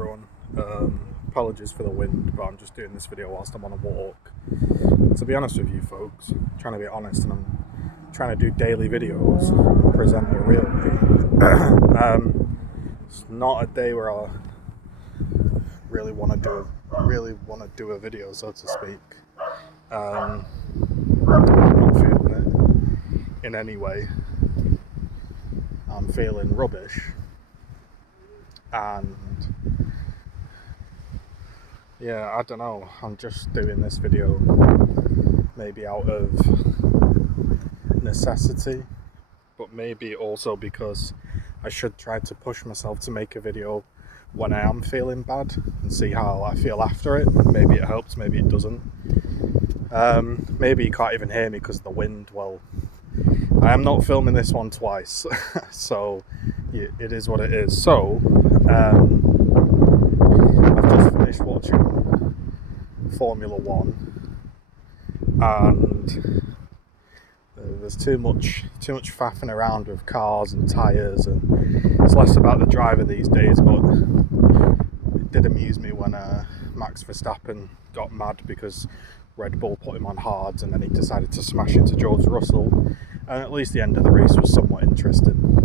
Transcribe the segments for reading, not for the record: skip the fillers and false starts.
everyone. Apologies for the wind, but I'm just doing this video whilst I'm on a walk. To be honest with you folks, I'm trying to be honest, and I'm trying to do daily videos and present a real me. It's not a day where I really want to do a video, so to speak. I'm not feeling it in any way. I'm feeling rubbish, and yeah, I don't know, I'm just doing this video maybe out of necessity, but maybe also because I should try to push myself to make a video when I am feeling bad and see how I feel after it. Maybe it helps, maybe it doesn't. Maybe you can't even hear me because of the wind. Well, I am not filming this one twice, so it is what it is. So, I've just finished watching Formula One, and there's too much faffing around with cars and tyres, and it's less about the driver these days. But it did amuse me when Max Verstappen got mad because Red Bull put him on hards, and then he decided to smash into George Russell, and at least the end of the race was somewhat interesting.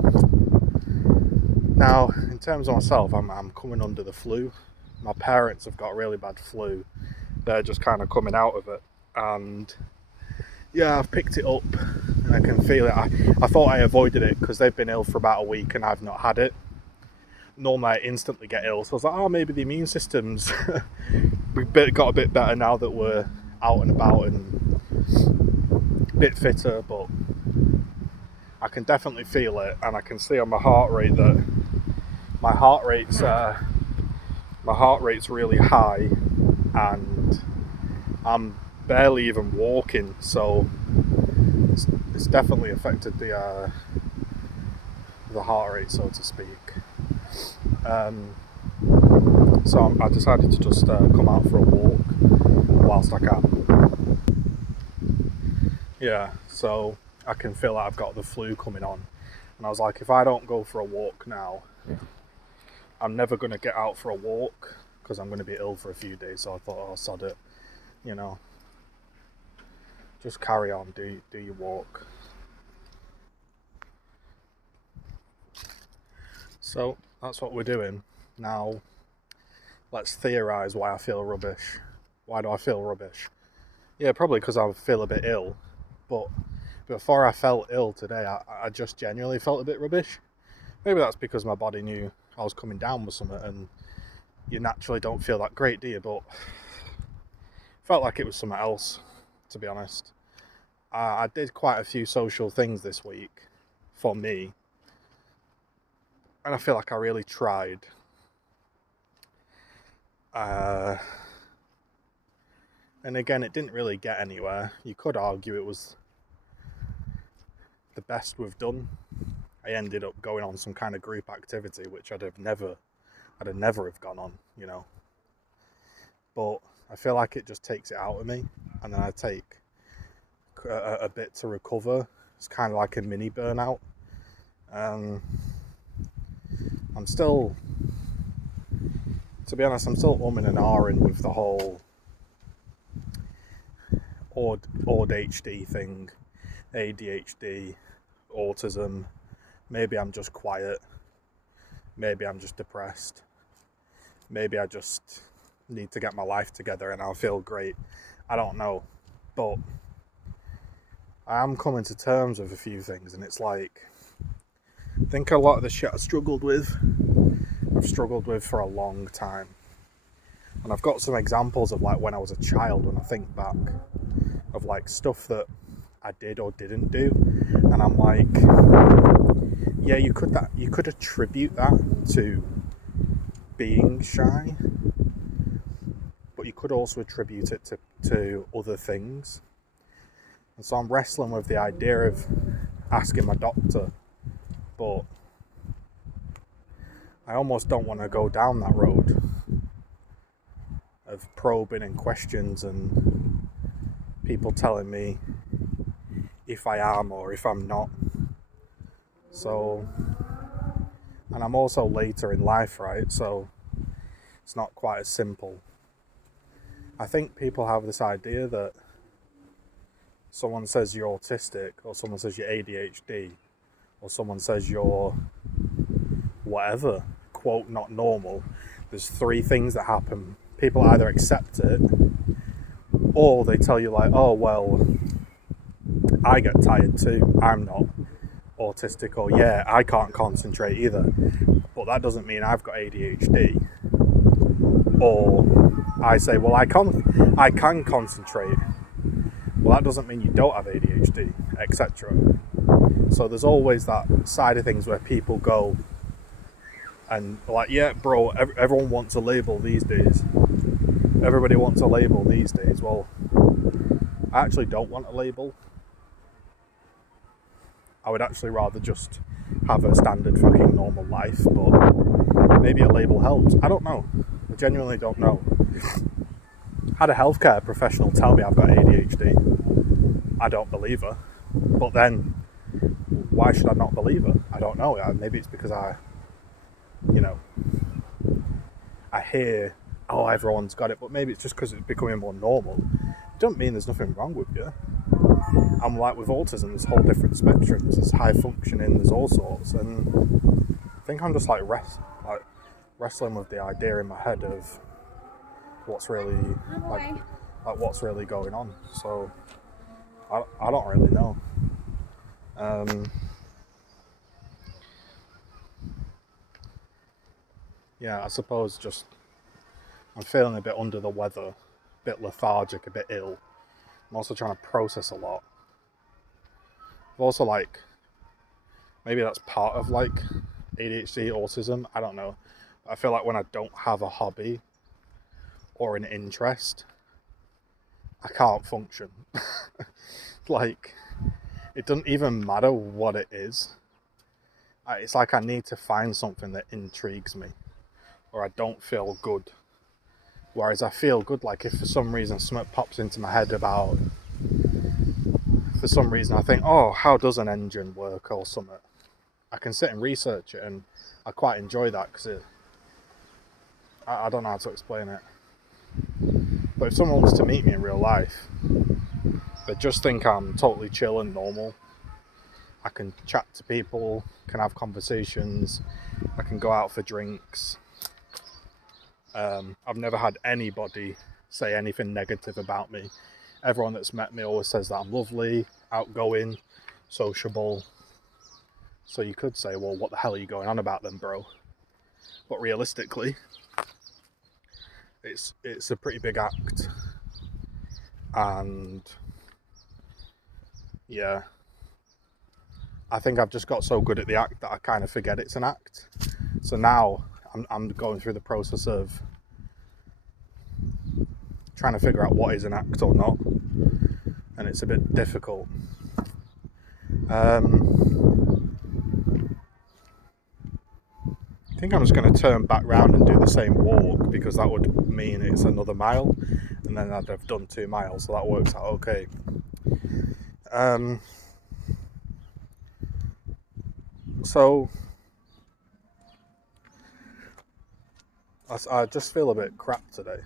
Now, in terms of myself, I'm coming under the flu. My parents have got a really bad flu. They're just kind of coming out of it, and yeah, I've picked it up and I can feel it. I thought I avoided it because they've been ill for about a week and I've not had it. Normally I instantly get ill, so I was like, oh, maybe the immune system's got a bit better now that we're out and about and a bit fitter, but I can definitely feel it, and I can see on my heart rate that my heart rate's really high, and I'm barely even walking, so it's definitely affected the heart rate, so to speak. So I decided to just come out for a walk whilst I can. Yeah, so I can feel like I've got the flu coming on, and I was like, if I don't go for a walk now, I'm never going to get out for a walk because I'm going to be ill for a few days. So I thought, oh, sod it, just carry on, do your walk. So that's what we're doing. Now, let's theorise why I feel rubbish. Why do I feel rubbish? Yeah, probably because I feel a bit ill. But before I felt ill today, I just genuinely felt a bit rubbish. Maybe that's because my body knew I was coming down with something, and you naturally don't feel that great, do you? But felt like it was something else, to be honest. I did quite a few social things this week for me, and I feel like I really tried. And again, it didn't really get anywhere. You could argue it was the best we've done. I ended up going on some kind of group activity which I'd have never have gone on, But I feel like it just takes it out of me, and then I take a bit to recover. It's kind of like a mini burnout. I'm still, to be honest, I'm still umming and ahhing with the whole ADHD thing, ADHD, autism. Maybe I'm just quiet. Maybe I'm just depressed. Maybe I just need to get my life together and I'll feel great. I don't know. But I am coming to terms with a few things, and it's like, I think a lot of the shit I've struggled with for a long time. And I've got some examples of like when I was a child, when I think back, of like stuff that I did or didn't do, and I'm like, yeah, you could attribute that to being shy, but you could also attribute it to other things. And so I'm wrestling with the idea of asking my doctor, but I almost don't want to go down that road of probing and questions and people telling me if I am or if I'm not. So, and I'm also later in life, right? So It's not quite as simple. I think people have this idea that someone says you're autistic, or someone says you're ADHD, or someone says you're whatever, quote, not normal. There's three things that happen. People either accept it, or they tell you like, oh, well, I get tired too, I'm not autistic, or yeah, I can't concentrate either, but that doesn't mean I've got ADHD. Or I say, well, I can concentrate. Well, that doesn't mean you don't have ADHD, etc. So there's always that side of things where people go and like, yeah, bro, everyone wants a label these days. Everybody wants a label these days. Well, I actually don't want a label. I would actually rather just have a standard fucking normal life, but maybe a label helps. I don't know. I genuinely don't know. Had a healthcare professional tell me I've got ADHD. I don't believe her. But then, why should I not believe her? I don't know. Maybe it's because I hear, oh, everyone's got it, but maybe it's just because it's becoming more normal. It doesn't mean there's nothing wrong with you. I'm like with autism, there's whole different spectrums. There's high functioning, there's all sorts, and I think I'm just like wrestling with the idea in my head of what's really like what's really going on. So I don't really know. Yeah, I suppose just I'm feeling a bit under the weather, a bit lethargic, a bit ill. I'm also trying to process a lot. I've also like, maybe that's part of like ADHD, autism, I don't know. But I feel like when I don't have a hobby or an interest, I can't function. Like, it doesn't even matter what it is. It's like I need to find something that intrigues me, or I don't feel good. Whereas I feel good, like if for some reason something pops into my head about, for some reason I think, oh, how does an engine work or something, I can sit and research it, and I quite enjoy that because I don't know how to explain it. But if someone wants to meet me in real life, they just think I'm totally chill and normal. I can chat to people, can have conversations, I can go out for drinks. I've never had anybody say anything negative about me. Everyone that's met me always says that I'm lovely, outgoing, sociable. So you could say, well, what the hell are you going on about then, bro? But realistically, it's a pretty big act. And yeah, I think I've just got so good at the act that I kind of forget it's an act. So now I'm going through the process of trying to figure out what is an act or not, and it's a bit difficult. I think I'm just going to turn back round and do the same walk, because that would mean it's another mile, and then I'd have done 2 miles, so that works out okay. So I just feel a bit crap today,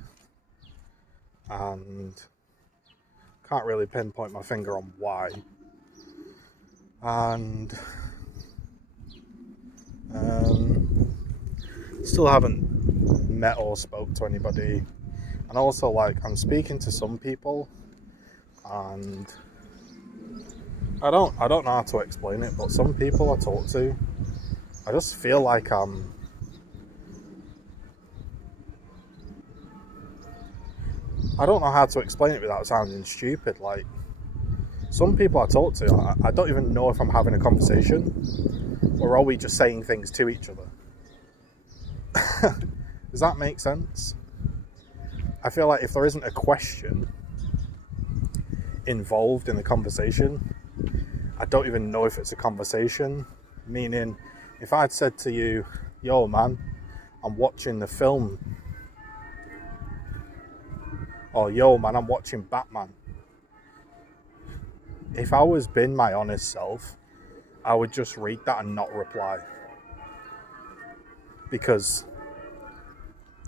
and can't really pinpoint my finger on why. And still haven't met or spoke to anybody. And also, like, I'm speaking to some people, and I don't know how to explain it, but some people I talk to, I just feel like I don't know how to explain it without sounding stupid. Like, some people I talk to, I don't even know if I'm having a conversation, or are we just saying things to each other? Does that make sense? I feel like if there isn't a question involved in the conversation, I don't even know if it's a conversation. Meaning, if I'd said to you, yo man, I'm watching the film, or yo man, I'm watching Batman, if I was being my honest self, I would just read that and not reply. Because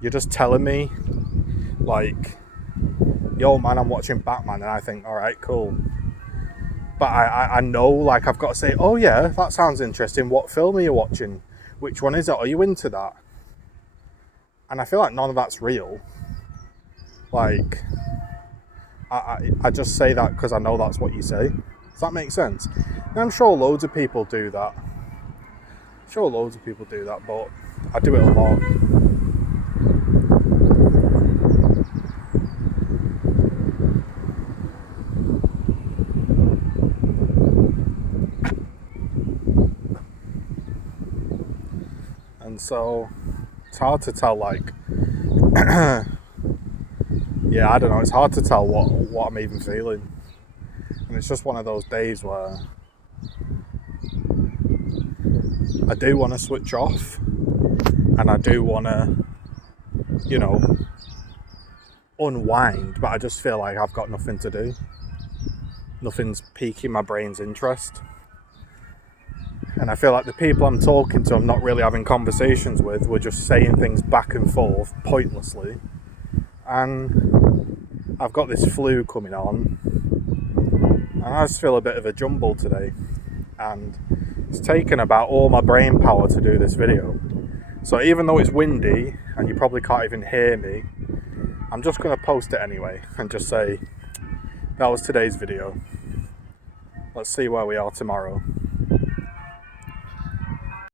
You're just telling me, like, yo man, I'm watching Batman, and I think, all right, cool. But I know, like, I've got to say, oh yeah, that sounds interesting. What film are you watching? Which one is it? Are you into that? And I feel like none of that's real. Like, I just say that because I know that's what you say. Does that make sense? And I'm sure loads of people do that. But I do it a lot. And so it's hard to tell, like, yeah, I don't know, it's hard to tell what I'm even feeling. And it's just one of those days where I do want to switch off, and I do want to, you know, unwind, but I just feel like I've got nothing to do. Nothing's piquing my brain's interest. And I feel like the people I'm talking to, I'm not really having conversations with. We're just saying things back and forth pointlessly. And I've got this flu coming on, and I just feel a bit of a jumble today. And it's taken about all my brain power to do this video. So even though it's windy and you probably can't even hear me, I'm just going to post it anyway and just say, that was today's video. Let's see where we are tomorrow.